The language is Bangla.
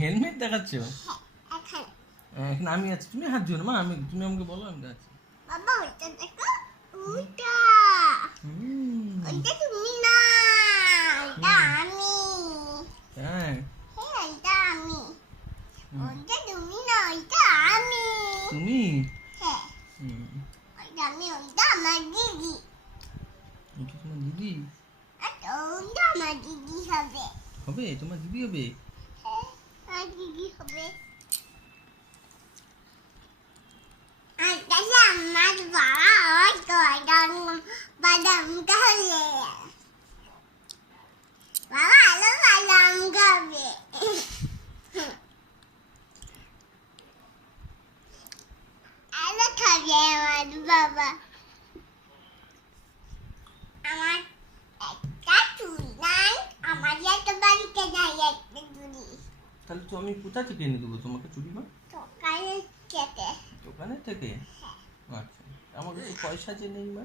হেলমেট দেখাচ্ছ? এখানে এখানে আমি আছি, তুমি হাত দিও না মা, তুমি আমাকে বলো, আমি আছি। বাবা ওইটা দেখো, ওইটা হুম, ওইটা তুমি না, ওইটা আমি। হ্যাঁ হ্যাঁ ওইটা আমি, হুম, ওইটা তুমি না, ওইটা আমি। তুমি হ্যাঁ হুম, ওইটা আমি, ওইটা আমার দিদি। এটা তোমার দিদি আর ওইটা আমার দিদি হবে। হবে? তোমার দিদি হবে? হ্যাঁ আমার দিদি হবে। আর তাহলে আমার বাবা ওই তো বাদাম বাদাম খাবে। বাবা আলো বাদাম খাবে। আলো খাবে আমার বাবা। আমার একটা চুল নাই, আমার একটা বাড়িতে নাই একটা চুড়ি। তাহলে তো আমি কোথা থেকে এনে দেবো তোমাকে চুড়ি মা? দোকানে খেতে। দোকানের থেকে? আচ্ছা, আমার কাছে পয়সা যে নেই মা।